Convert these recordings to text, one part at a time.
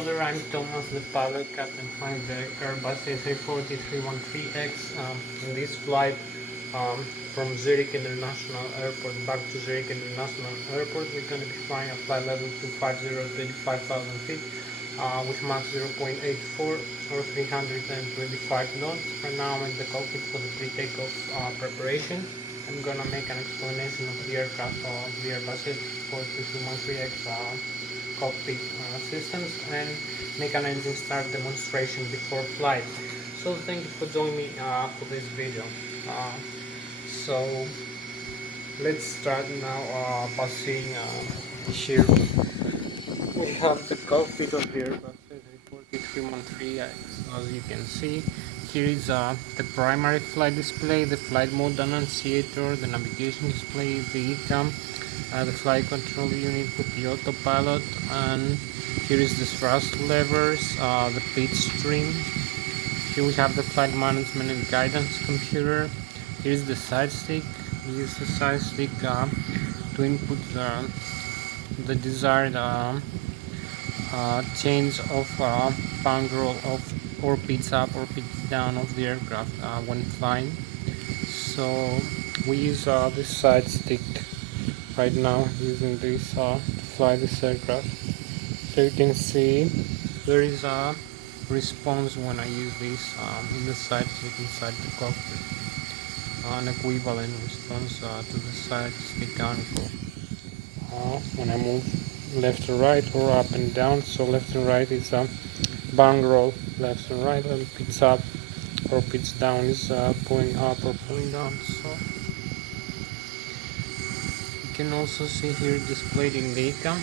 Hello there, I'm Thomas, the pilot, Captain flying the Airbus A340 313X. In this flight from Zurich International Airport back to Zurich International Airport, we're going to be flying at flight level 250 at 25,000 feet with Mach 0.84 or 325 knots. Right now I'm in the cockpit for the pre-takeoff preparation. I'm going to make an explanation of the aircraft of the Airbus A340 313X cockpit systems and make an engine start demonstration before flight. So thank you for joining me for this video. So let's start now by seeing here we have the cockpit of the Airbus A340 313X. As you can see, here is the primary flight display, the flight mode annunciator, the navigation display, the ECAM, the flight control unit with the autopilot, and here is the thrust levers, the pitch stream. Here we have the flight management and guidance computer. Here is the side stick. We use the side stick to input the desired change of pound roll of or pitch up or pitch down of the aircraft when flying. So we use this side stick right now, using this to fly this aircraft. So you can see there is a response when I use this in the side stick inside the cockpit, an equivalent response to the side stick angle when I move left to right or up and down. So left and right is a bang roll, left and right, and pitch up or pitch down is pulling up or pulling down. So you can also see here displayed in the ECAM,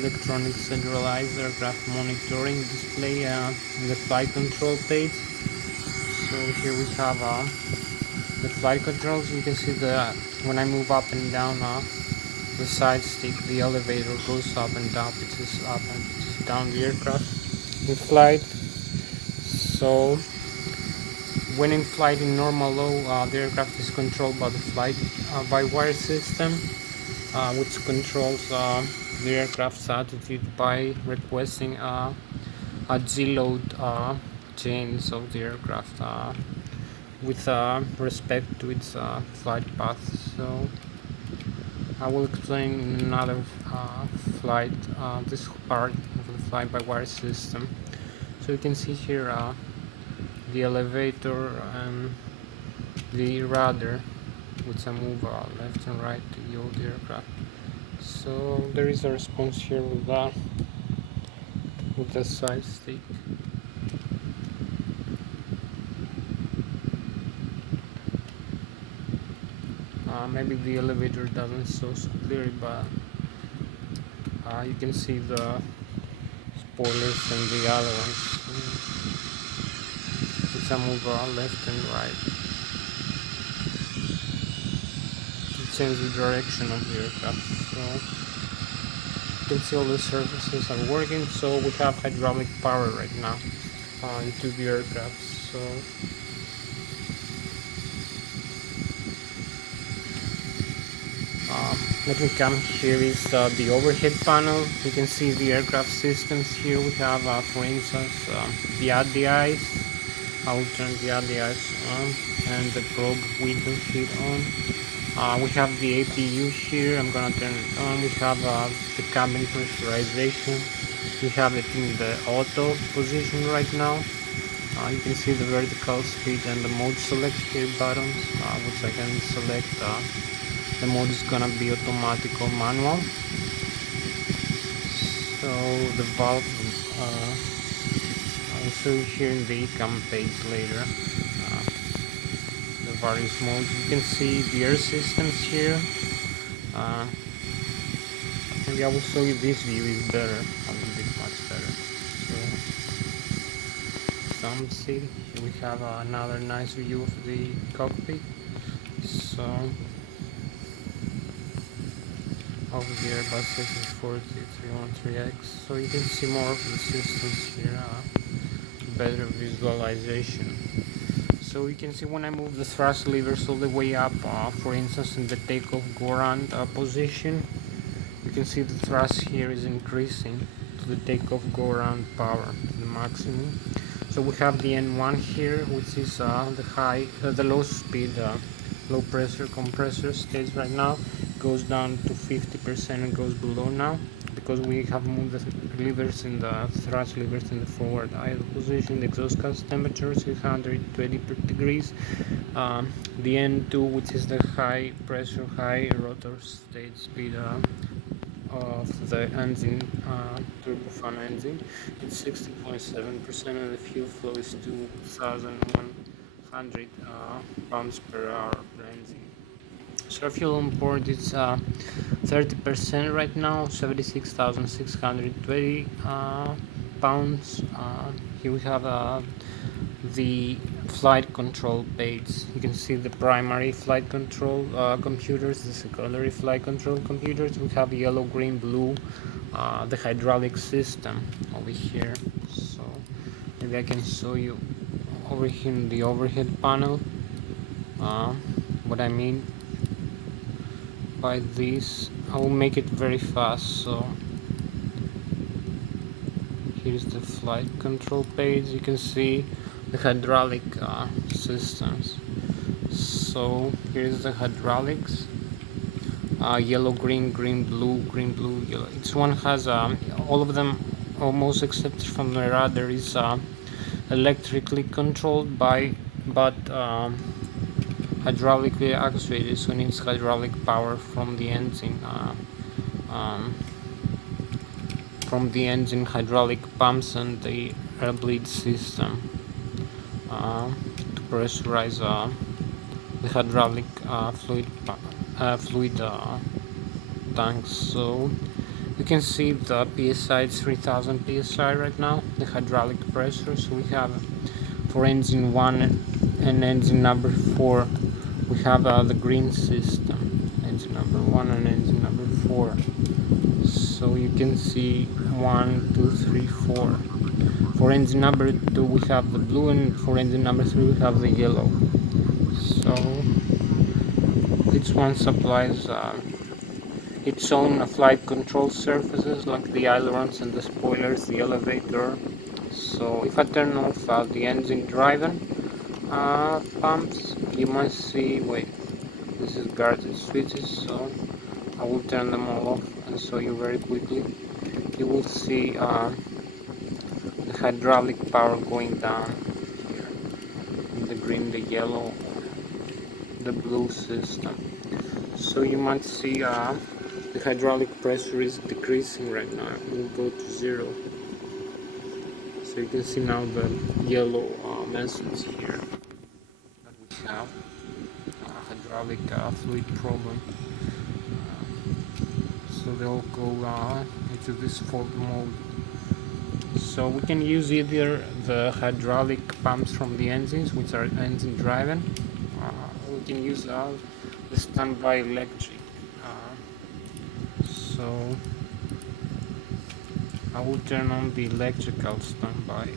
electronic centralized aircraft monitoring display in the flight control page. So here we have the flight controls. You can see that when I move up and down the side stick, the elevator goes up and down, pitches up and pitches down the aircraft in flight. So when in flight in normal low, the aircraft is controlled by the flight by wire system, which controls the aircraft's attitude by requesting a G-load change of the aircraft with respect to its flight path. So I will explain in another flight this part of the fly-by-wire system. So you can see here the elevator and the rudder, which I move left and right to yield the aircraft. So there is a response here with the side stick. Maybe the elevator doesn't show so clearly, but you can see the spoilers and the ailerons. It's a move left and right. Change the direction of the aircraft. So you can see all the surfaces are working. So we have hydraulic power right now into the aircraft. So let me come here is the overhead panel. You can see the aircraft systems here. We have for instance the ADIs. I will turn the ADIs on and the probe window sheet on. We have the APU here. I'm gonna turn it on. We have the cabin pressurization. We have it in the auto position right now. You can see the vertical speed and the mode select here buttons, which I can select. The mode is gonna be automatic or manual. So the valve, I'll show you here in the ECAM page later. The various modes. You can see the air systems here. Maybe I will show you this view is better, a little bit much better. So some see here we have another nice view of the cockpit. So of the Airbus A340 313X. So you can see more of the systems here, better visualization. So you can see when I move the thrust levers all the way up, for instance in the takeoff go around position, you can see the thrust here is increasing to the takeoff go around power to the maximum. So we have the N1 here, which is the low speed, low pressure compressor stage right now. Goes down to 50% and goes below now because we have moved the levers in the thrust levers in the forward idle position. The exhaust gas temperature is 620 degrees. The N2, which is the high pressure, high rotor stage speed of the engine, turbofan engine, it's 60.7% and the fuel flow is 2,100 pounds per hour per engine. So fuel on board is 30% right now, 76,620 pounds. Here we have the flight control page. You can see the primary flight control computers, the secondary flight control computers. We have yellow, green, blue, the hydraulic system over here. So maybe I can show you over here in the overhead panel what I mean by this. I will make it very fast. So here's the flight control page. You can see the hydraulic systems. So here's the hydraulics, yellow, green, green, blue, yellow. Each one has all of them, almost except from the rudder, is electrically controlled but hydraulically actuated, so it needs hydraulic power from the engine. From the engine hydraulic pumps and the air bleed system to pressurize the hydraulic fluid tanks. So you can see the PSI is 3000 PSI right now, the hydraulic pressure. So we have for engine 1 and engine number 4, we have the green system, engine number 1 and engine number 4. So you can see 1, 2, 3, 4. For engine number 2 we have the blue, and for engine number 3 we have the yellow. So each one supplies its own flight control surfaces, like the ailerons and the spoilers, the elevator. So if I turn off the engine driving pumps, you might see, wait, this is guarded switches, so I will turn them all off and show you very quickly. You will see the hydraulic power going down here, the green, the yellow, the blue system. So you might see the hydraulic pressure is decreasing right now. It will go to 0. So you can see now the yellow message here that we have hydraulic fluid problem. So they'll go into this fault mode. So we can use either the hydraulic pumps from the engines, which are engine driven. We can use the standby electric. So I will turn on the electrical standby.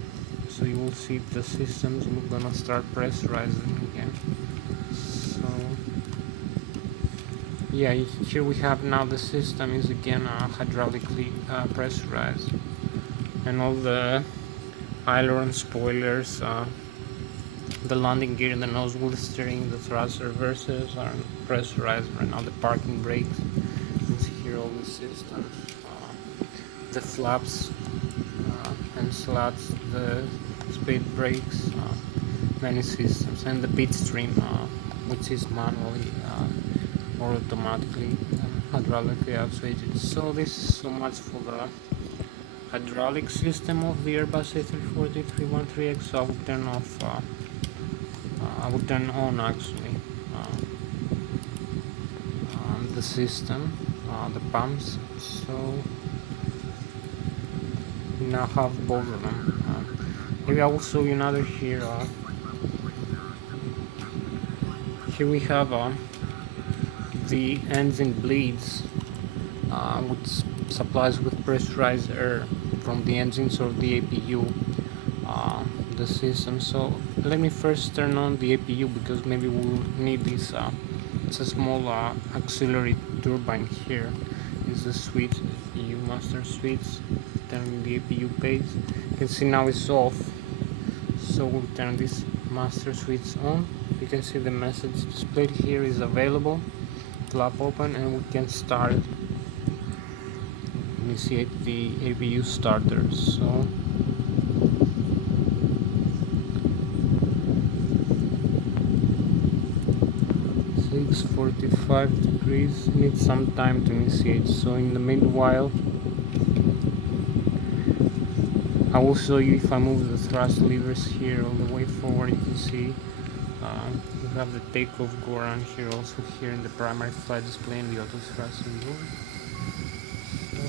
So you will see the systems. We're gonna start pressurizing again. So yeah, here we have now the system is again hydraulically pressurized, and all the aileron spoilers, the landing gear, the nose wheel steering, the thrust reversers are pressurized right now. The parking brakes, you can see here all the systems, the flaps and slats, the speed brakes, many systems, and the pit stream, which is manually or automatically hydraulically actuated. So this is so much for the hydraulic system of the Airbus A340 313X. So I will turn off, I will turn on actually the system, the pumps. So we now have both of them. Maybe I will show you another here. Here we have the engine bleeds, which supplies with pressurized air from the engines or the APU, the system. So let me first turn on the APU, because maybe we'll need this. It's a small auxiliary turbine here. Is the switch APU. master switch, turn the APU page. You can see now it's off, so we'll turn this master switch on. You can see the message displayed here is available. Flap open and we can start initiate the APU starter. So 6:45 degrees, needs some time to initiate. So in the meanwhile, I will show you if I move the thrust levers here all the way forward. You can see we have the takeoff go around here, also here in the primary flight display and the auto thrust lever. So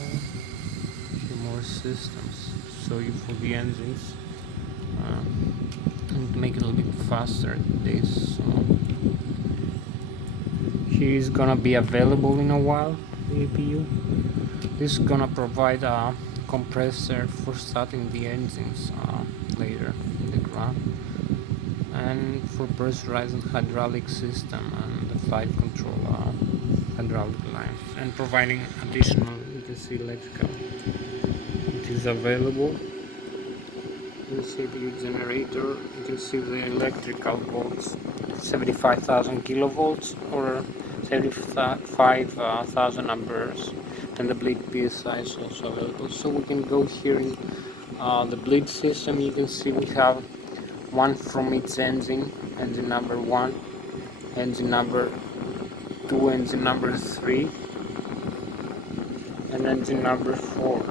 a few more systems. Show you for the engines. And to make it a little bit faster this. So here is gonna be available in a while, the APU. This is gonna provide a compressor for starting the engines later in the ground, and for pressurizing hydraulic system and the flight control hydraulic lines, and providing additional, you can see, electrical. It is available. The CPU generator, you can see the electrical volts, 75,000 kilovolts or 75,000 amperes, and the bleed PSI is also available. So we can go here in the bleed system. You can see we have one from each engine, engine number 1, engine number 2, engine number 3, and engine number 4.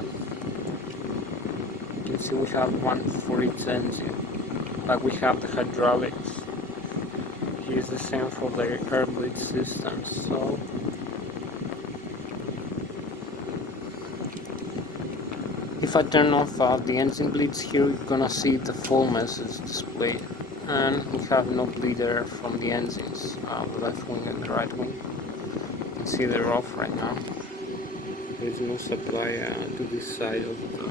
You can see we have one for each engine, like we have the hydraulics. Here's the same for the air bleed system. So if I turn off the engine bleeds here, you're gonna see the full message displayed, and we have no bleed air from the engines, the left wing and the right wing. You can see they're off right now. There's no supply to this side of the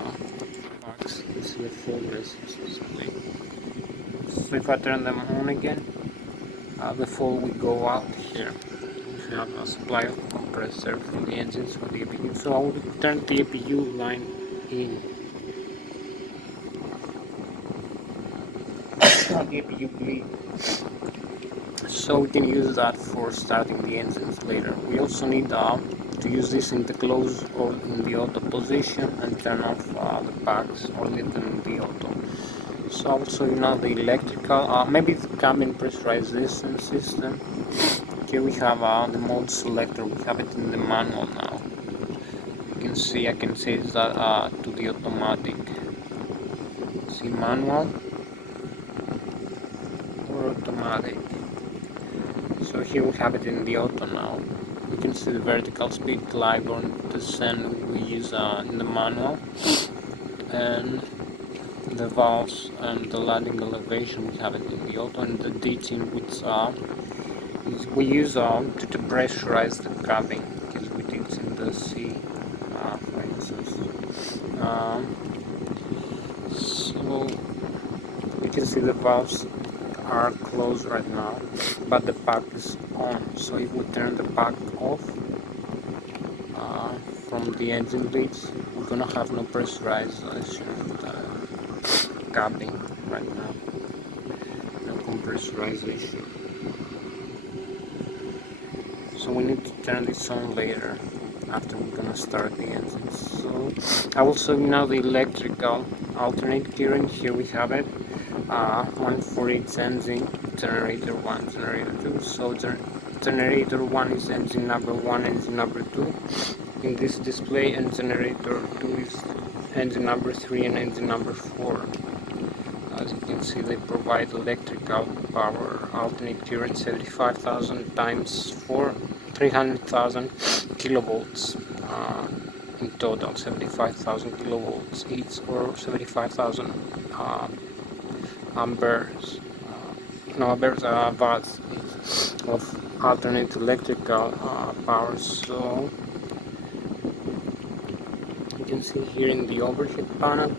box. You can see the full message display. So if I turn them on again, the full will go out here. We have a supply of compressor from the engines for the APU. So I will turn the APU line in. The APU bleed. So we can use that for starting the engines later. We also need to use this in the close or in the auto position and turn off the packs or leave them in the auto. So I'll show you now the electrical, maybe the cabin pressurization system. Here we have the mode selector. We have it in the manual now. You can see I can change that to the automatic. See, manual or automatic. So here we have it in the auto now. You can see the vertical speed, climb or descent we use in the manual, and the valves and the landing elevation we have it in the auto, and the ditching which we use to depressurize the cabin, because we ditch in the sea, for instance. So you can see the valves are closed right now, but the pack is on. So if we turn the pack off from the engine bleeds, we're gonna have no pressurization in the cabin right now, no compressurization. So we need to turn this on later after we're gonna start the engines. So I will show you now the electrical alternate gearing. Here we have it, one for each engine, generator 1, generator 2. So generator 1 is engine number 1, engine number 2 in this display, and generator 2 is engine number 3 and engine number 4. As you can see, they provide electrical power alternate current 75,000 times 4, 300,000 kilovolts in total, 75,000 kilovolts each, or 75,000 amperes, watts of alternate electrical power. So you can see here in the overhead panel,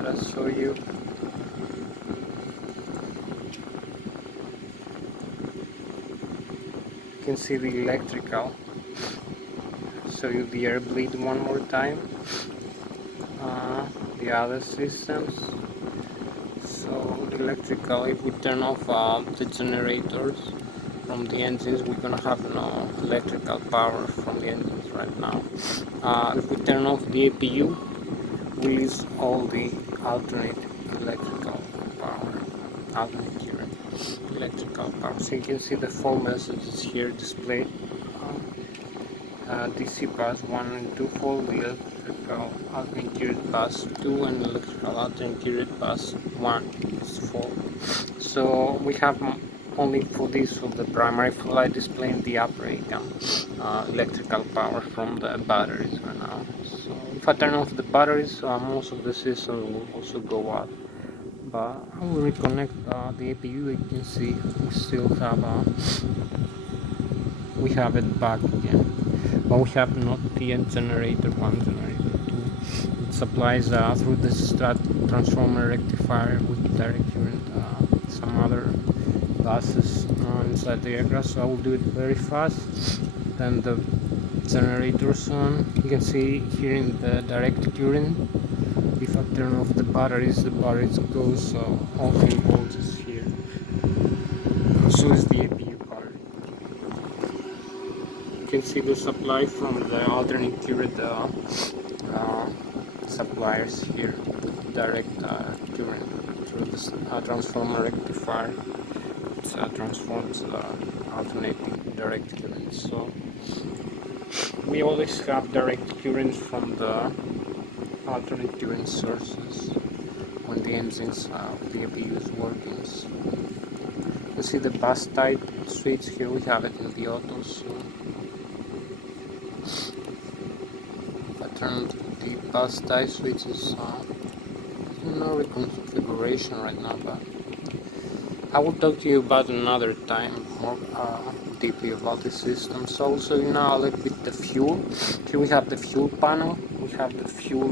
I'll show you. You can see the electrical. show you the air bleed one more time. The other systems. So electrical, if we turn off the generators from the engines, we're gonna have no electrical power from the engines right now. If we turn off the APU, we lose all the alternate electrical power, alternate current electrical power. So you can see the full messages here displayed. DC bus 1 and 2 fold, electrical alternate current bus 2 and electrical alternate current bus 1 is full. So we have only for this, for the primary flight, displaying the operating electrical power from the batteries right now. So if I turn off the batteries, most of the system will also go out. But I will reconnect the APU. You can see we still have we have it back again, but we have not the generator 1, generator 2. It supplies through the transformer rectifier with direct current some other buses inside the aircraft. So I will do it very fast. Then the generators on. You can see here in the direct current. If I turn off the batteries goes off in voltage here. So is the APU part. You can see the supply from the alternate current suppliers here, direct current through the transformer rectifier. It transforms alternating direct current. So we always have direct current from the alternate current sources when the engines the APU is working. So you see the bus type switch here, we have it in the auto. So if I turn the bus type switches no reconfiguration right now, but I will talk to you about another time more deeply about the system. So also now a little bit the fuel. Here we have the fuel panel, we have the fuel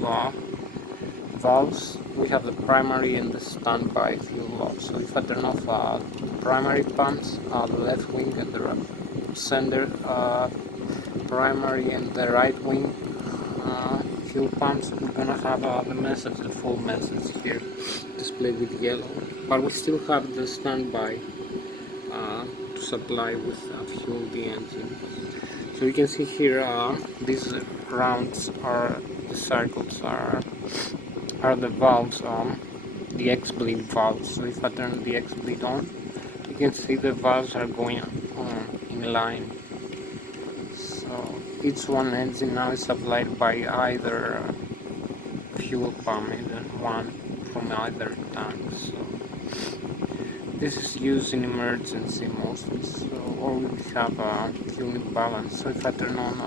valves, we have the primary and the standby fuel valves. So if I turn off the primary pumps, the left wing and the center primary and the right wing fuel pumps, we're gonna have the message, the full message here displayed with yellow, but we still have the standby to supply with fuel the engine. So you can see here these rounds are the circles are the valves, the X-bleed valves. So if I turn the X-bleed on, you can see the valves are going on in line. So each one engine now is supplied by either fuel pump, either one from either tank. So this is used in emergency mostly. So or we have a fuel imbalance. So if I turn on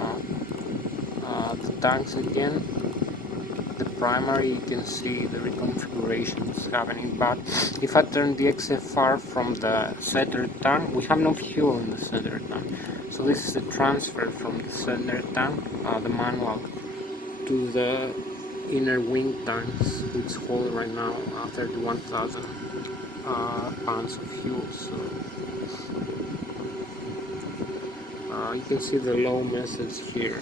the tanks again, the primary, you can see the reconfiguration is happening. But if I turn the XFR from the center tank, we have no fuel in the center tank. So this is the transfer from the center tank, the manual, to the inner wing tanks, which hold right now 31,000 pounds of fuel. So you can see the low message here,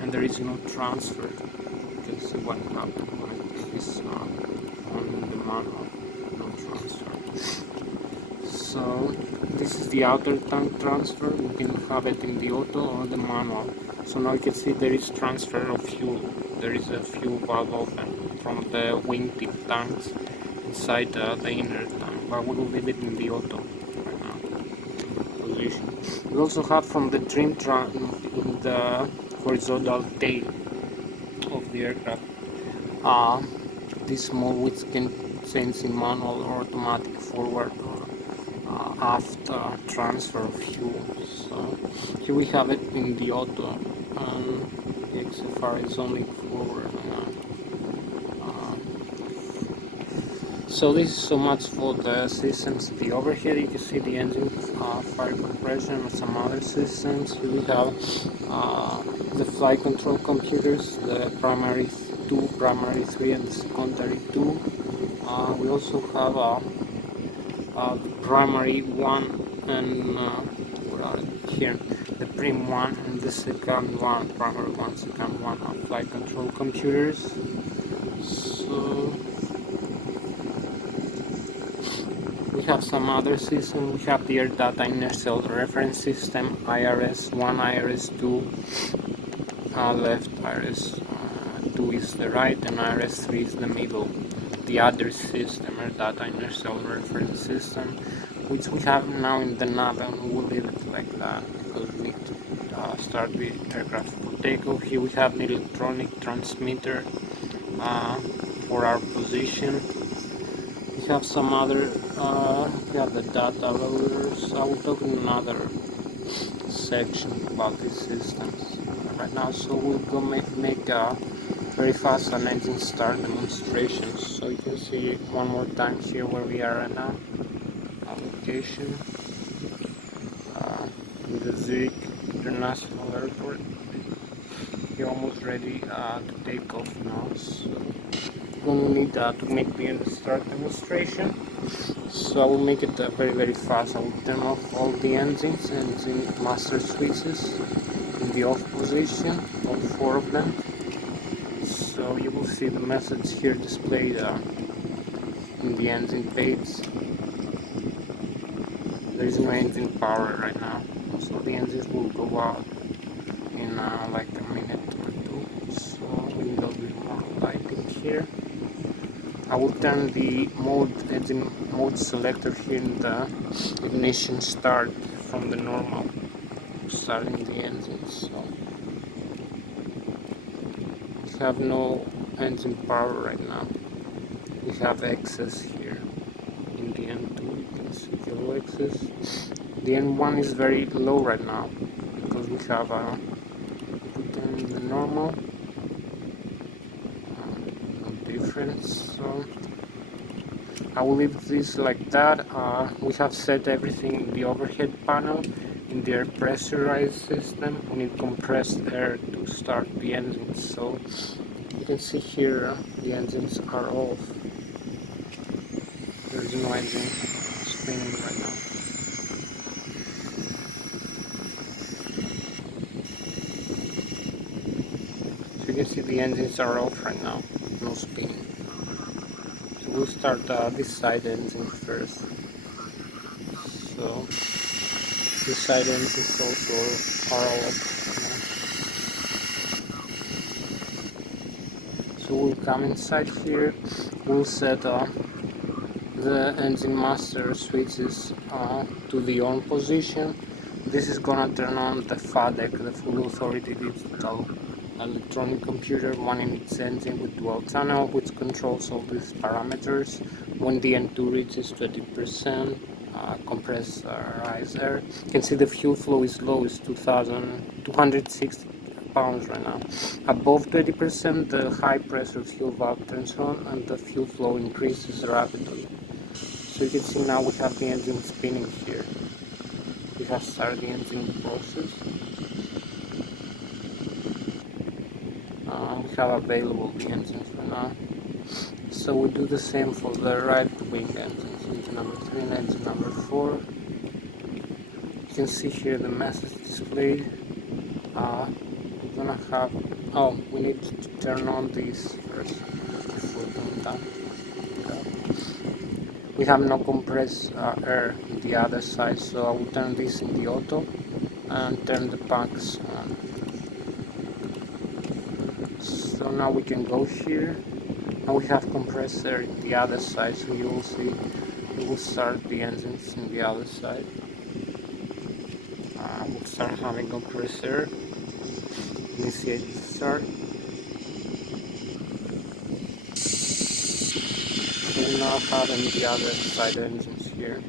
and there is no transfer. You can see what happened when it's on the manual, no transfer. So this is the outer tank transfer. You can have it in the auto or the manual. So now you can see there is transfer of fuel. There is a fuel valve open from the wingtip tanks inside the inner tank, but we will leave it in the auto right now position. We also have from the trim trunk in the horizontal tail of the aircraft this small which can change in manual or automatic forward or aft transfer of fuel. So here we have it in the auto, and the XFR is only forward. So this is so much for the systems. The overhead, you can see the engine fire compression and some other systems. Here we have the flight control computers, the primary 2, primary 3 and the secondary 2. We also have the primary 1 and about it. Here, the prim one and the second one, primary one, second one are flight control computers. So we have some other systems. We have the Air Data Inertial Reference System, IRS-1, IRS-2 left, IRS-2 is the right, and IRS-3 is the middle. The other system, Air Data Inertial Reference System, which we have now in the nav, and we will leave it like that because we need to start the aircraft for takeoff. Here we have the electronic transmitter for our position. We have some other, we have the data loaders. I will talk in another section about these systems right now. So we'll go make very fast an engine start demonstration. So you can see one more time here where we are right now. Our location in the Zurich International Airport. We're almost ready to take off now. So we're gonna need to make the start demonstration. So I will make it very fast. I will turn off all the engines and engine master switches in the off position, all 4 of them. So you will see the message here displayed in the engine page. There is no engine power right now, so the engines will go out in like a minute or 2. So we need a bit more lighting here. I will turn the engine mode selector here in the ignition start from the normal, starting the engine. So we have no engine power right now. We have excess here in the N2. You can see the low excess. The N1 is very low right now because we have put them in the normal. No difference. So I will leave this like that. We have set everything in the overhead panel. In the air pressurized system, we need compressed air to start the engines. So you can see here the engines are off. There's no engine spinning right now. So you can see the engines are off right now, no spinning. So we'll start this side engine first. So this side engines also are all off. So we'll come inside here. We'll set the engine master switches to the on position. This is gonna turn on the FADEC, the full authority digital electronic computer, one in its engine with dual channel, which controls all these parameters. When the N2 reaches 20% compressed air, you can see the fuel flow is low, it's 260 pounds right now. Above 20%, the high pressure fuel valve turns on and the fuel flow increases rapidly. So you can see now we have the engine spinning here. We have started the engine process. We have available the engines for now. So we do the same for the right wing engines, engine number 3 and engine number 4. You can see here the message displayed. We're gonna have, we need to turn on these first before going down. We have no compressed air on the other side, so I will turn this in the auto and turn the packs on. So now we can go here. Now we have compressed air in the other side, so you will see we will start the engines in the other side. We'll start having compressed air. Initiate the start. We now have the other side engines here.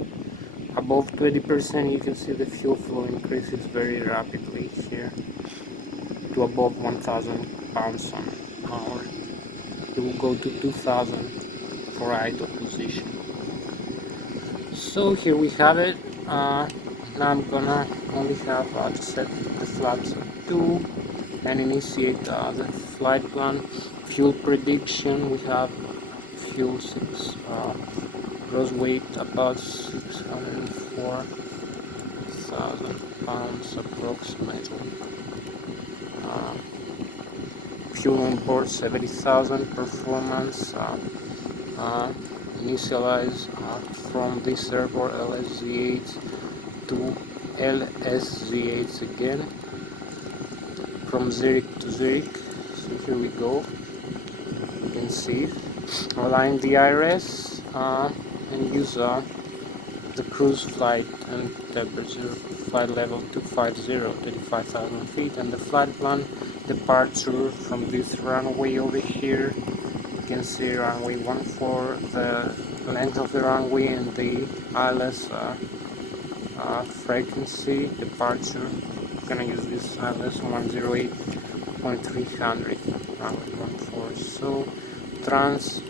Above 20%, you can see the fuel flow increases very rapidly here to above 1,000 pounds an hour. It will go to 2,000 for idle position. So here we have it. Now I'm gonna only have to set the flaps at 2 and initiate the flight plan. Fuel prediction, we have fuel 6 gross weight about 604, so 30,000 pounds approximately. Fuel on board 70,000. Performance initialize from this airport Lszh to Lszh again, from Zurich to Zurich. So here we go. You can see align the IRS and use the cruise flight and temperature flight level 250, 35,000 feet, and the flight plan departure from this runway over here. You can see runway 14, the length of the runway and the ILS frequency departure. I'm gonna use this ILS 108.300 runway 14. So trans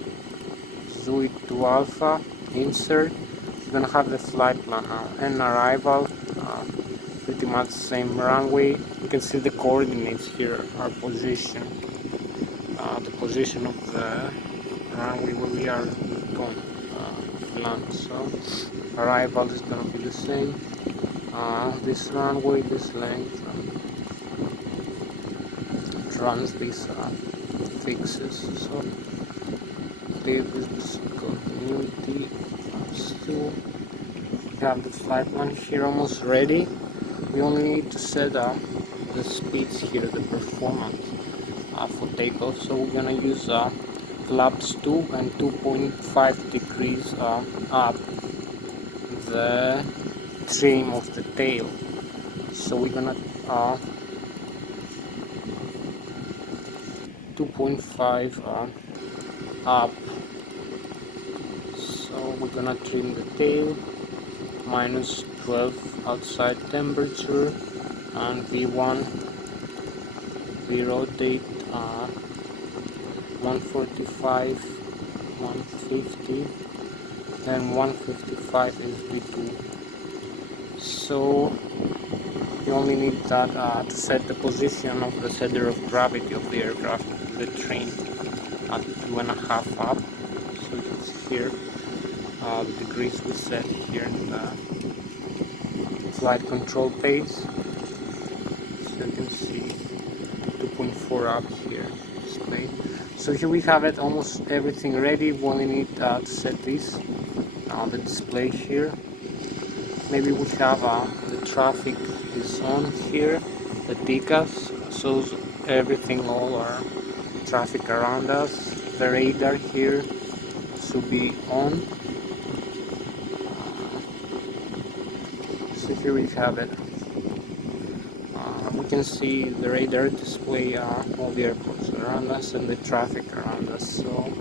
Zui to Alpha insert. You're gonna have the flight plan now and arrival, pretty much same runway. You can see the coordinates here, our position, the position of the runway where we are going to land. So arrival is gonna be the same, this runway, this length, runs these fixes. So leave this continuity. Still have the flight plan here almost ready. We only need to set up the speeds here, the performance for takeoff. So we're gonna use flaps 2 and 2.5 degrees up the trim of the tail. So we're gonna 2.5 up. So we're gonna trim the tail, minus 12 outside temperature, and V1 we rotate 145, 150, and 155 is V2. So you only need that to set the position of the center of gravity of the aircraft, the trim, at 2.5 up. So you can see here the degrees we set here in the flight control page. So you can see 2.4 up here display. So here we have it, almost everything ready. We only need to set this on the display here. Maybe we have the traffic is on here, the TCAS shows everything, all our traffic around us. The radar here should be on. So here we have it. We can see the radar display all the airports around us and the traffic around us. So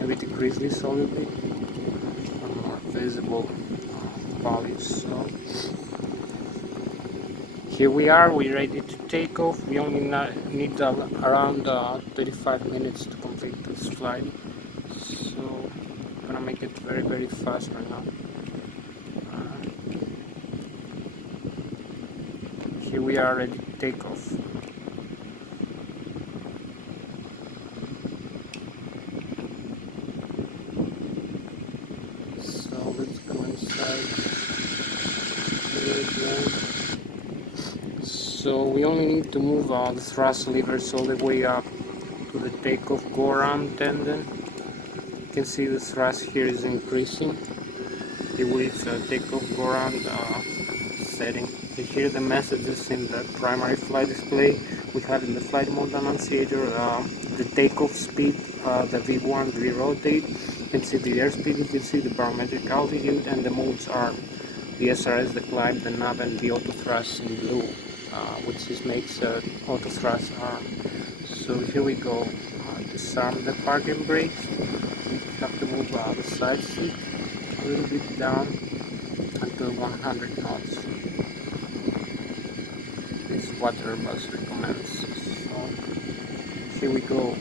maybe decrease this a little bit for more visible values. So here we are, we're ready to take off. We only need around 35 minutes to complete this flight. So I'm gonna make it very, very fast right now. Here we are ready to take off. So let's go inside here again. So we only need to move the thrust levers all the way up to the takeoff go around tendon. You can see the thrust here is increasing. Here with takeoff go around setting. You hear the messages in the primary flight display. We have in the flight mode annunciator the takeoff speed, the V1, the rotate. You can see the airspeed, you can see the barometric altitude, and the modes are the SRS, the climb, the nav, and the auto thrust in blue, which just makes auto thrust arm. So here we go. Disarm the parking brakes. We have to move the side seat a little bit down until 100 knots. This is what Airbus recommends. So here we go.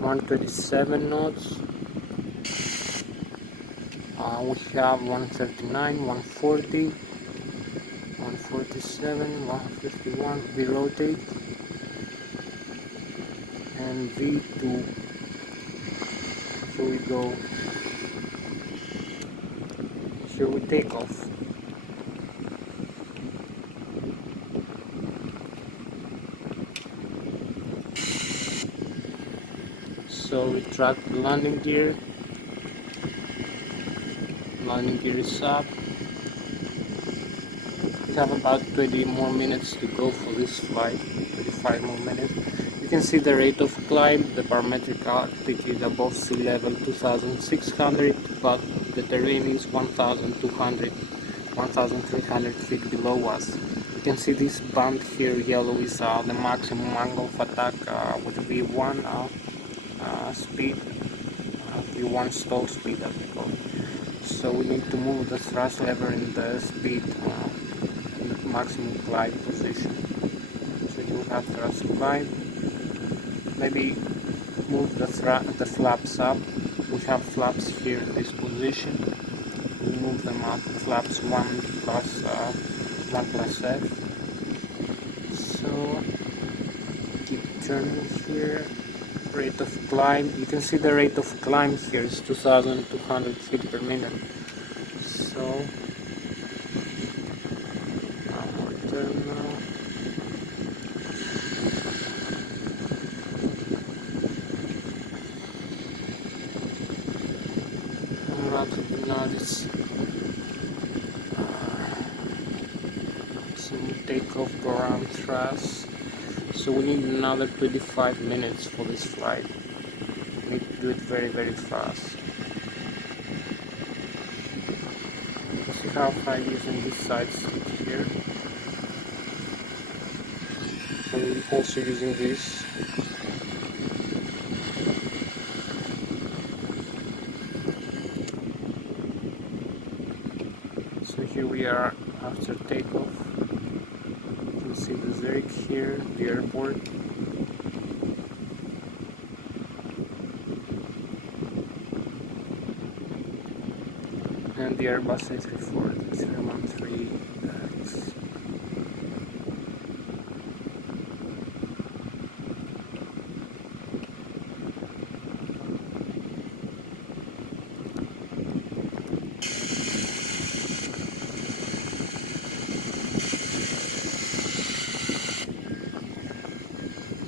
.137 knots. We have 139, 140, 147, 151, we rotate, and V2, here we go, here we take off. So retract the landing gear is up. We have about 20 more minutes to go for this flight, 25 more minutes. You can see the rate of climb, the barometric altitude above sea level 2600, but the terrain is 1200, 1300 feet below us. You can see this band here, yellow, is the maximum angle of attack with V1 speed, V1 stall speed as we call it. So we need to move the thrust lever in the speed in the maximum climb position. So you have thrust climb. Maybe move the flaps up. We have flaps here in this position. We move them up. Flaps 1 plus F. So keep turning here. Rate of climb, you can see the rate of climb here is 2200 feet per minute. So more turn now. Rapidly notice some takeoff around thrust. So we need another 25 minutes for this flight. We need to do it very, very fast. See how I'm using this side stick here. I'm also using this. So here we are after takeoff. You can see the Zurich here, the airport. And the Airbus A340, 313X.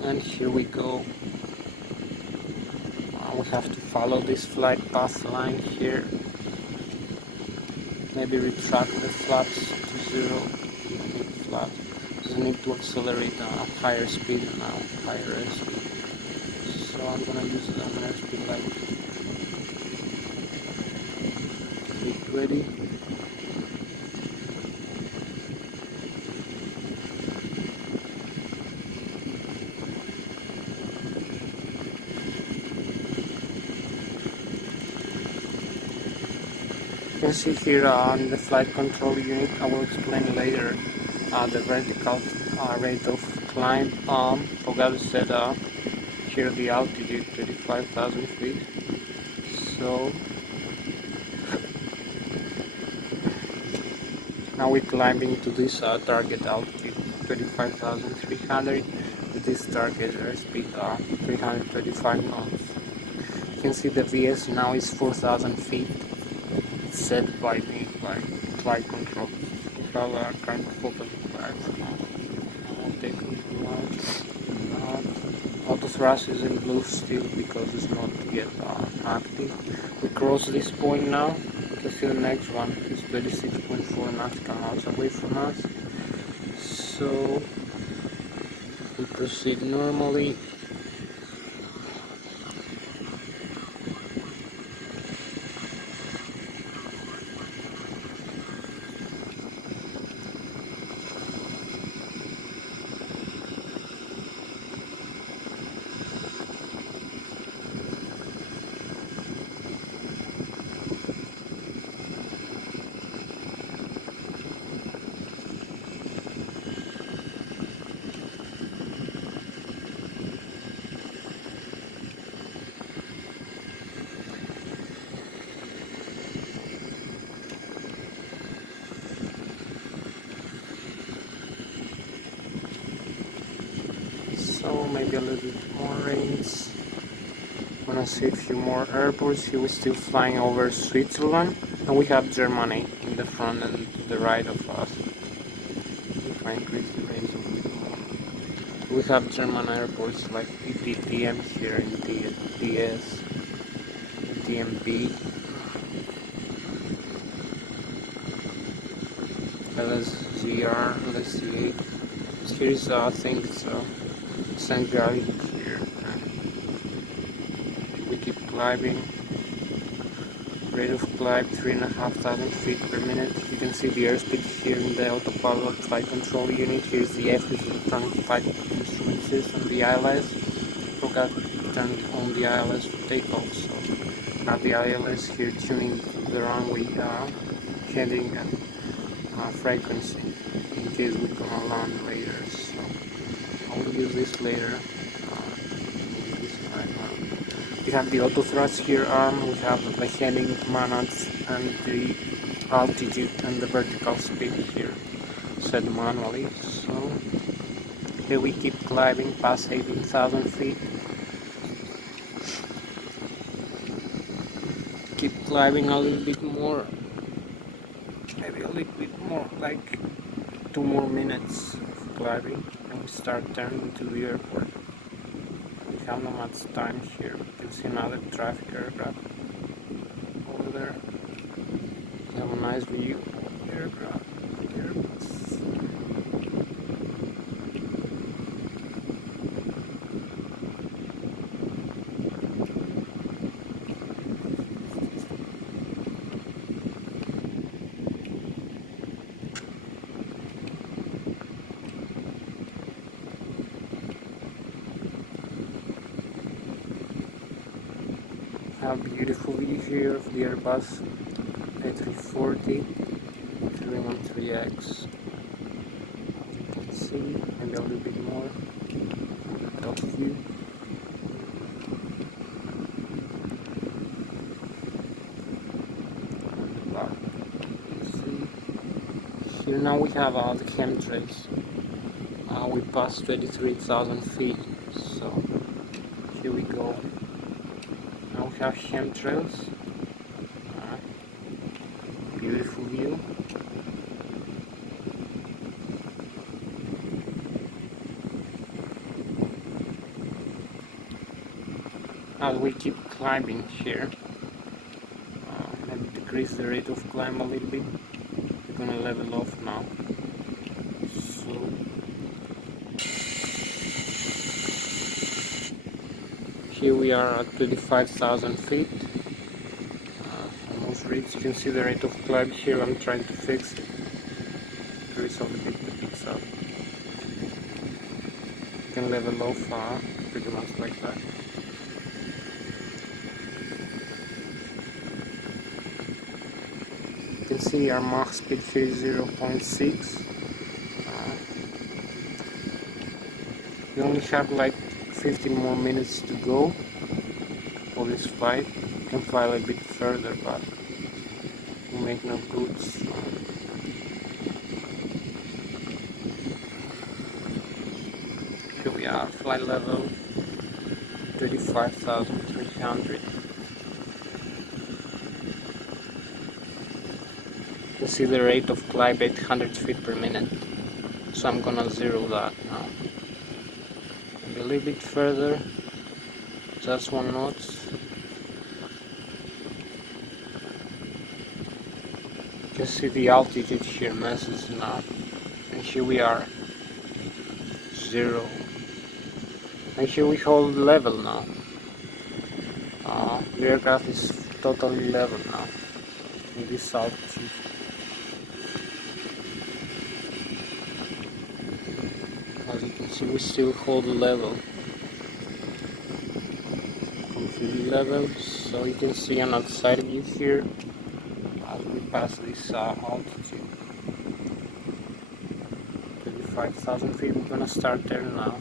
And here we go. We have to follow this flight path line here. Maybe retract the flaps to 0. Flat. Doesn't need to accelerate higher speed now, higher airspeed. So I'm gonna use an airspeed like 820. You can see here on the flight control unit, I will explain later the vertical rate of climb. Forgot to set here the altitude, 35,000 feet. So now we're climbing to this target altitude, 25,300, with this target airspeed 325 knots. You can see the VS now is 4,000 feet. Set by me by flight control. Color kind of open flags. I'll take auto thrust is in blue still because it's not yet active. We cross this point now. You can see the next one is 26.4 nautical miles away from us. So we proceed normally. so maybe a little bit more rains. Wanna see a few more airports. Here we're still flying over Switzerland, and we have Germany in the front and to the right of us. If I increase the range a little more, we have German airports like ETTM here in DS, DMB, LSGR, Lszh. Here's I think it's St. Gallen here. We keep climbing. Rate of climb 3,500 feet per minute. You can see the airspeed here in the autopilot flight control unit. Here's the F with electronic flight instrument system, the ILS. Forgot to turn on the ILS for takeoff, so now the ILS here tuning the runway heading and frequency in case we're gonna land later. So I'll use this later. We have the auto thrust here arm, we have the heading managed and the altitude and the vertical speed here set manually. So here we keep climbing past 18,000 feet. Keep climbing a little bit more, maybe a little bit more, like 2 more minutes of climbing, and we start turning to the airport. We have not much time here. You can see another traffic aircraft over there. We have a nice view of the aircraft. Airbus. Have a beautiful view here of the Airbus A340 313X. You can see, maybe a little bit more from the top view. And the back, you can see. Here now we have the chemtrails. We passed 23,000 feet, so here we go. Now we have chemtrails, beautiful view. As we keep climbing here, maybe decrease the rate of climb a little bit. We're gonna level off now. So here we are at 25,000 feet. Almost reached. You can see the rate of climb here. I'm trying to fix it. There is a little bit that picks up. You can level off pretty much like that. You can see our Mach speed here is 0.6. We only have like 15 more minutes to go for this flight. You can fly a little bit further, but we'll make no goods. Here we are, flight level 35,300. You can see the rate of climb 800 feet per minute. So I'm gonna zero that now. Maybe a little bit further, just 1 knot. You can see the altitude here messes now. And here we are, 0. And here we hold level now. The aircraft is totally level now in this altitude. As you can see, we still hold the level, completely level. So you can see an outside view here as we pass this altitude, 35,000 feet. We're gonna start there now,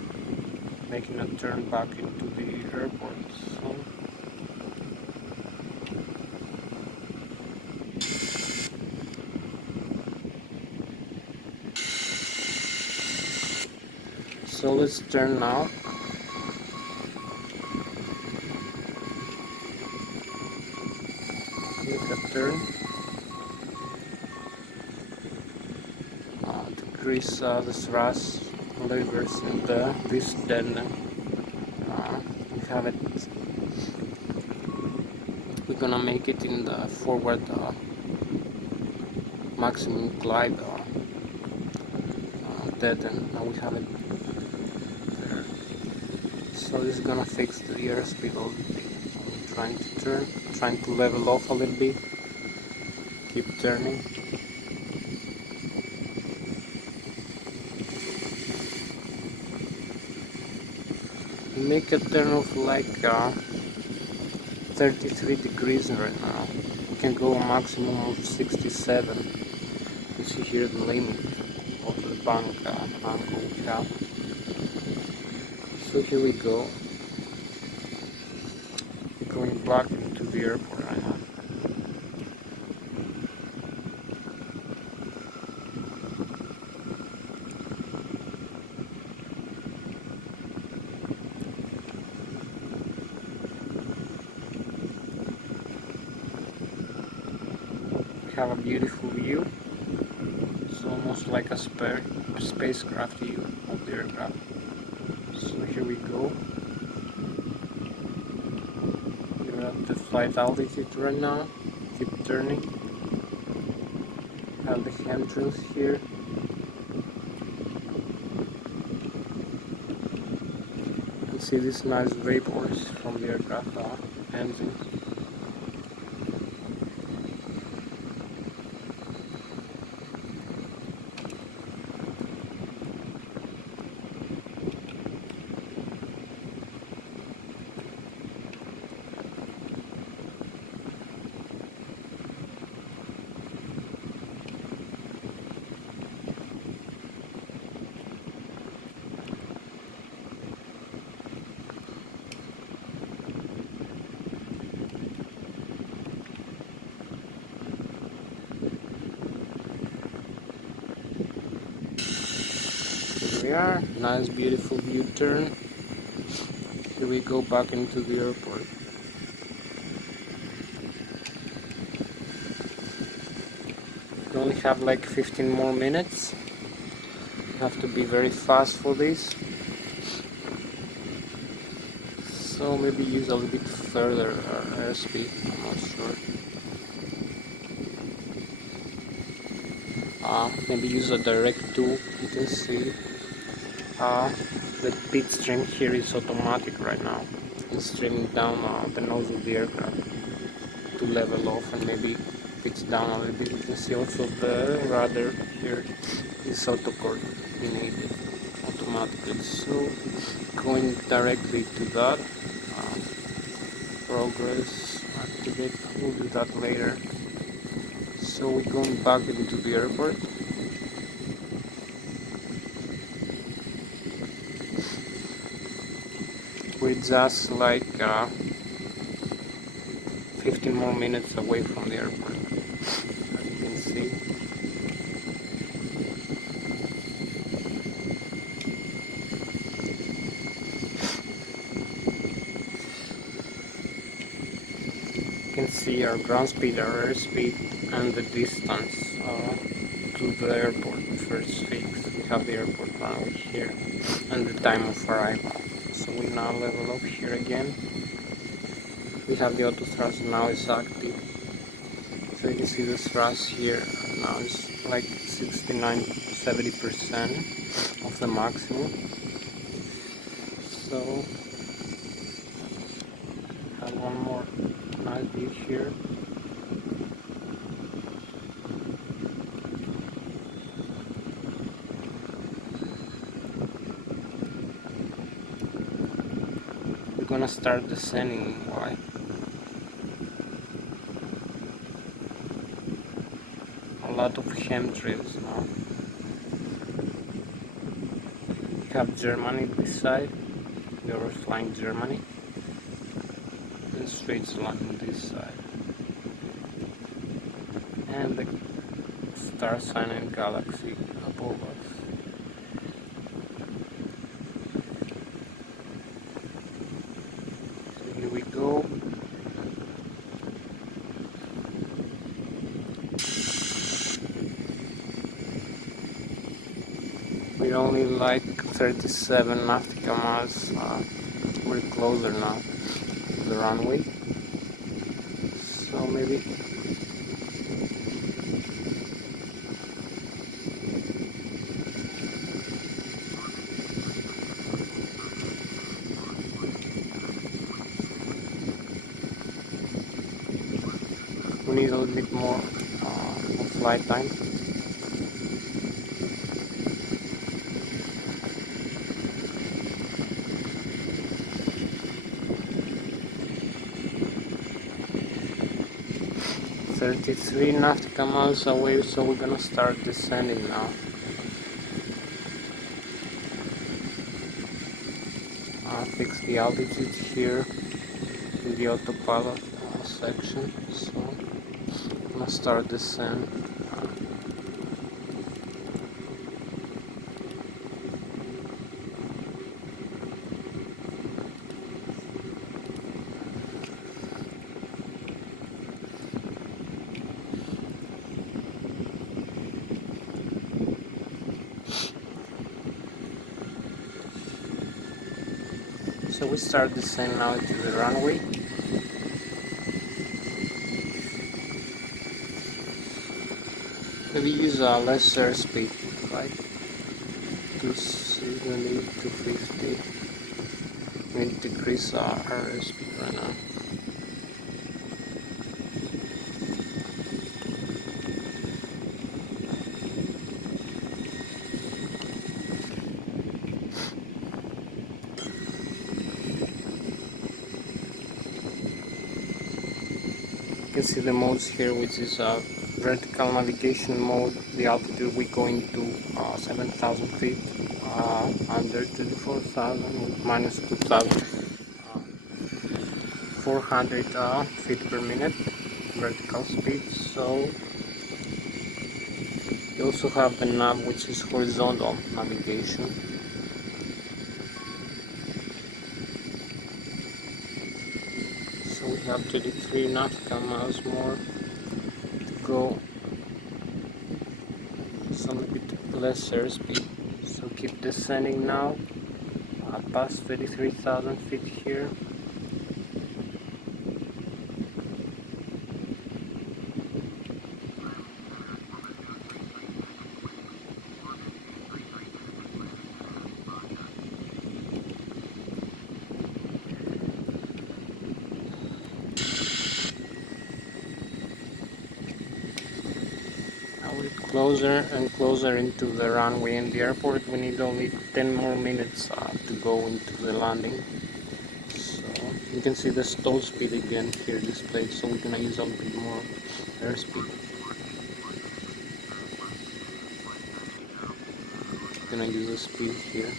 making a turn back into the airport. So So let's turn now increase the thrust levers and this, then we have it. We're gonna make it in the forward maximum glide dead, and now we have it there. So this is gonna fix the airspeed a little bit. I'm trying to turn, trying to level off a little bit, keep turning. Make a turn of like 33 degrees right now. We can go a maximum of 67. You see here the limit of the bank angle we have. So here we go. We're going back into the airport right now. Have a beautiful view. It's almost like a spacecraft view of the aircraft. So here we go. We're at the flight altitude right now. Keep turning. Have the handrails here. You see these nice vapors from the aircraft engine. We are. Nice beautiful view turn. Here we go back into the airport. We only have like 15 more minutes. You have to be very fast for this. So maybe use a little bit further airspeed, I'm not sure. Maybe use a direct tool. You can see the pit stream here is automatic right now. It's streaming down the nose of the aircraft to level off and maybe pitch down a little bit. You can see also the rudder here is auto-coordinated automatically. So going directly to that, progress, activate, we'll do that later. So we're going back into the airport. We're just like 15 more minutes away from the airport, as you can see. You can see our ground speed, our airspeed, and the distance to the airport. First fix, we have the airport runway here, and the time of arrival. So we now level up here again. We have the auto thrust now is active. So you can see the thrust here now is like 69-70% of the maximum. So have one more nice view here. We're gonna start descending. Why? A lot of chemtrails now. We have Germany this side. We are flying Germany. And Switzerland on this side. And the star sign and galaxy above us. Here we go. We're only like 37 nautical miles. We're closer now to the runway. So maybe we need a little bit more of flight time. "33 nautical miles away, so we're gonna start descending now. Fix the altitude here in the autopilot section, so I'm gonna start descent. So we start descent now to the runway. Maybe use a lesser speed, like 270, 250. We need to decrease our speed right now. You can see the modes here, which is vertical navigation mode. The altitude we go into 7,000 feet, under 24,000, minus 2,400 feet per minute vertical speed. So you also have the nav, which is horizontal navigation. So we have 33 nautical miles more to go. Some bit less airspeed. So keep descending now. Past 33,000 feet here. Closer and closer into the runway and the airport. We need only 10 more minutes to go into the landing. So you can see the stall speed again here displayed, so we're gonna use a little bit more airspeed. Gonna use the speed here.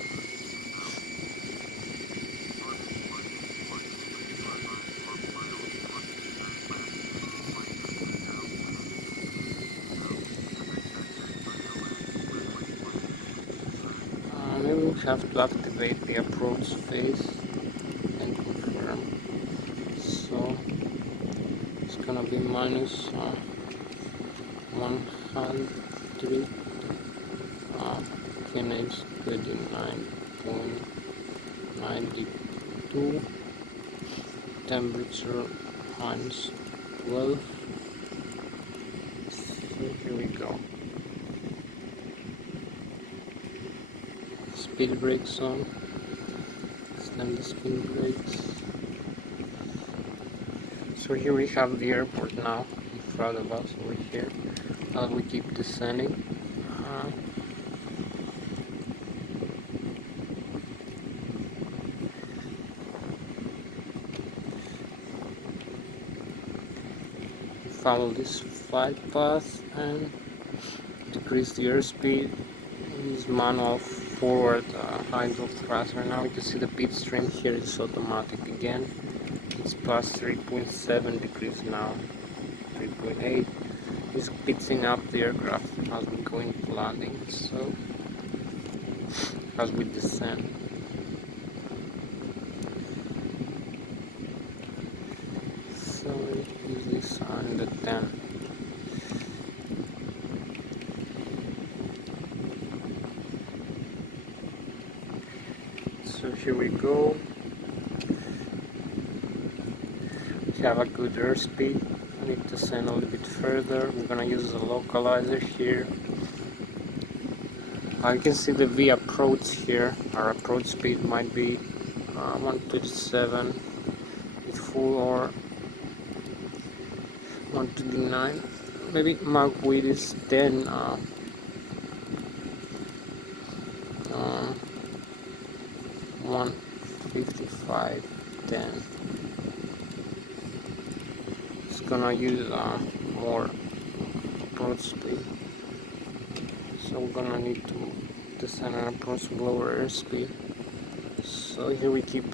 Maybe we have to activate the approach phase and confirm. So it's gonna be minus 100 KNH 39.92, temperature minus 12. So here we go. Speed brakes on. Slam the speed brakes. So here we have the airport now in front of us over here. We keep descending. Follow this flight path and decrease the airspeed. Use manual forward idle thruster. Now we can see the pit stream here is automatic again. It's plus 3.7 degrees now, 3.8. It's pitching up the aircraft as we go into landing, so as we descend. So we use this on the 10. So here we go. We have a good airspeed. I need to send a little bit further. We're gonna use the localizer here. You can see the V approach here. Our approach speed might be 127 with full, or 129. Maybe Mach width is 10. 155, 10. It's gonna use more approach speed, so we're gonna need to send an approach with lower airspeed. So here we keep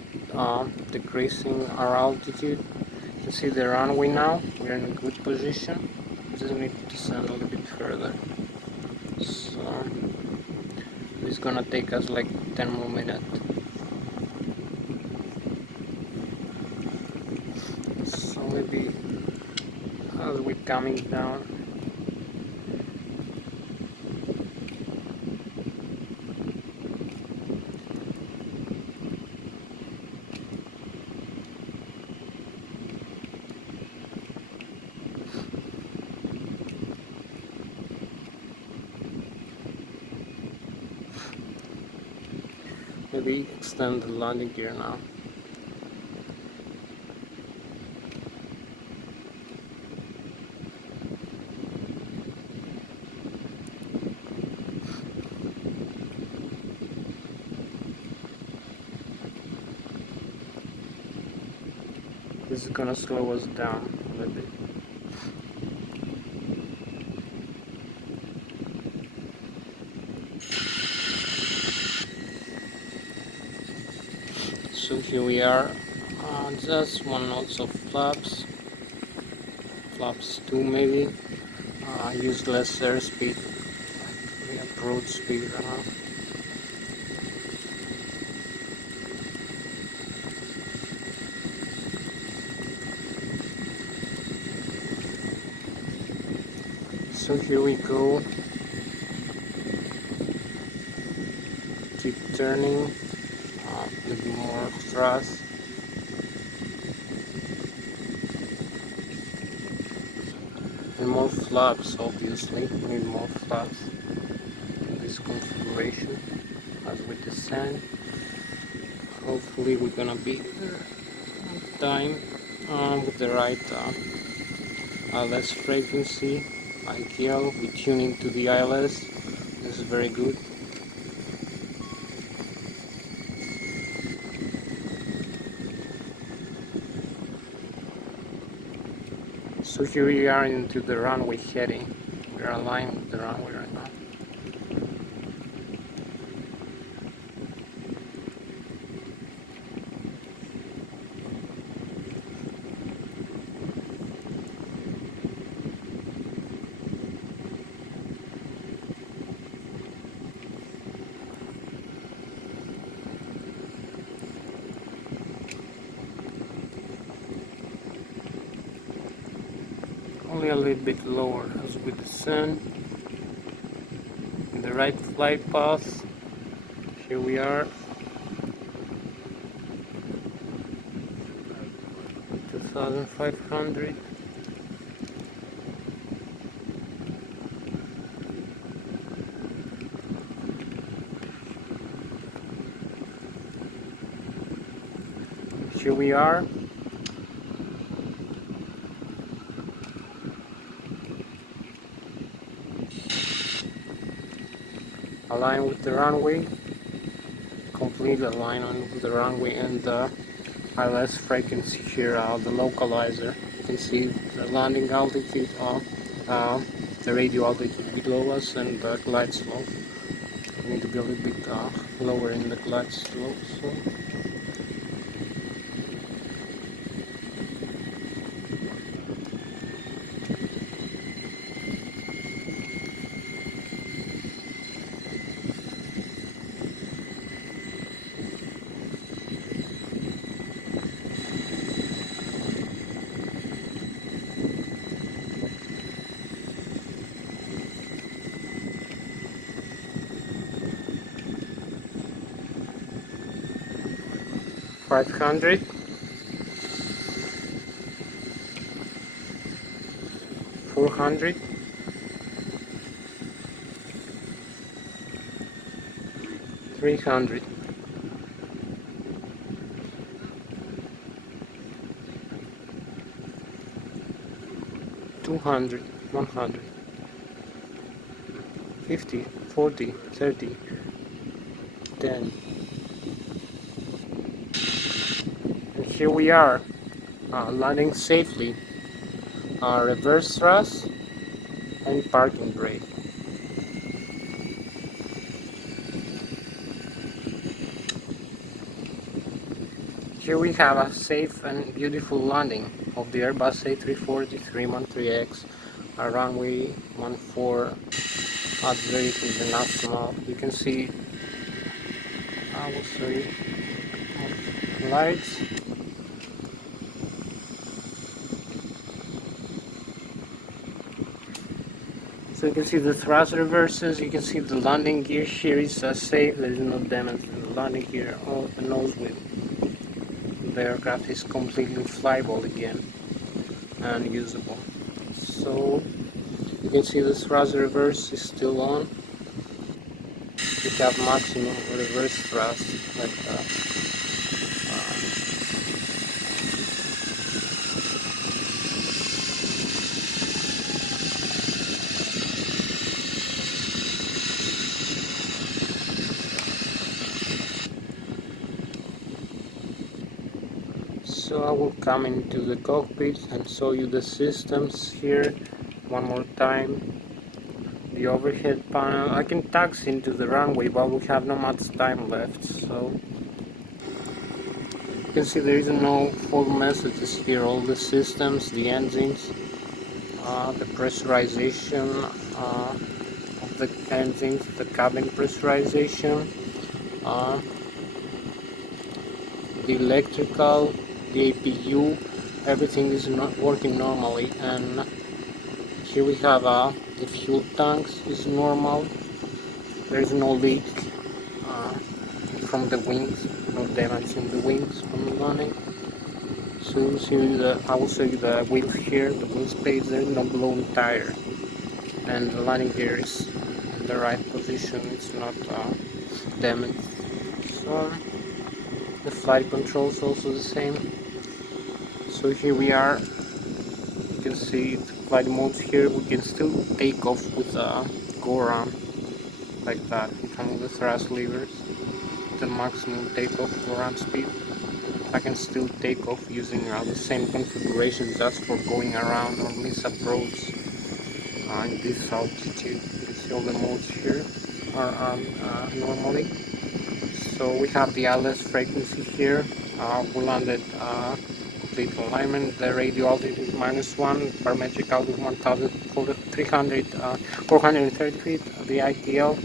decreasing our altitude. You can see the runway now. We're in a good position. We just need to send a little bit further. So it's gonna take us like 10 more minutes. So maybe as we're coming down, maybe extend the landing gear now. This is gonna slow us down a little bit. So here we are, just one knots of flaps 2 maybe. Use less airspeed, the approach speed. So here we go, keep turning, a little more thrust. And more flaps, obviously, we need more flaps in this configuration as we descend. Hopefully we're gonna be on time with the right ILS frequency. Ideal, we tune into the ILS. This is very good. So here we are into the runway heading. We are aligned with the runway right now. Only a little bit lower as we descend in the right flight path. Here we are, 2500. Here we are. Align with the runway, complete alignment with the runway and the ILS frequency here, the localizer. You can see the landing altitude, the radio altitude below us, and the glide slope. We need to be a little bit lower in the glide slope. So. 500, 400, 300, 200, 100, 50, 40, 30, 10. And here we are, landing safely, reverse thrust and parking brake. Here we have a safe and beautiful landing of the Airbus A340 313X at runway 14 at Zurich International. You can see, I will show you lights. So you can see the thrust reverses, you can see the landing gear here is safe, there is no damage in the landing gear or the nose wheel. The aircraft is completely flyable again and usable. So you can see the thrust reverse is still on. We have maximum reverse thrust like that. So I will come into the cockpit and show you the systems here one more time. The overhead panel, I can taxi into the runway but we have not much time left, so you can see there is no full messages here, all the systems, the engines, the pressurization of the engines, the cabin pressurization, the electrical, the APU, everything is not working normally. And here we have the fuel tanks is normal, there is no leak from the wings, no damage in the wings from the landing. So you see I will show you the wheels here, the wheel space, there is no blown tire, and the landing gear is in the right position, it's not damaged. So the flight control is also the same. So here we are, you can see the flight modes here, we can still take off with a go around like that, from the thrust levers, the maximum takeoff go around speed. I can still take off using the same configuration just for going around on this approach in this altitude. You can see all the modes here are on normally. So we have the Lszh frequency here, we landed complete alignment, the radio altitude is -1, parametric altitude 1,300, 430 feet, the ITL.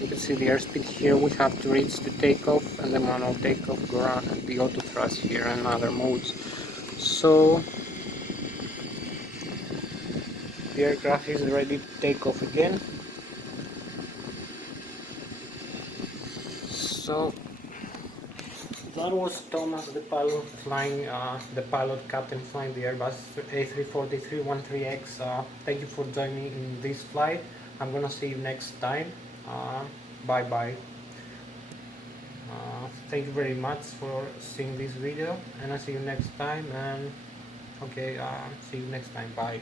You can see the airspeed here, we have to reach to takeoff and the manual takeoff, go around, and the auto thrust here and other modes. So the aircraft is ready to take off again. So that was Thomas, the pilot flying, the pilot captain flying the Airbus A340 313X. Thank you for joining me in this flight. I'm gonna see you next time. Bye bye. Thank you very much for seeing this video, and I'll see you next time. And okay, see you next time. Bye.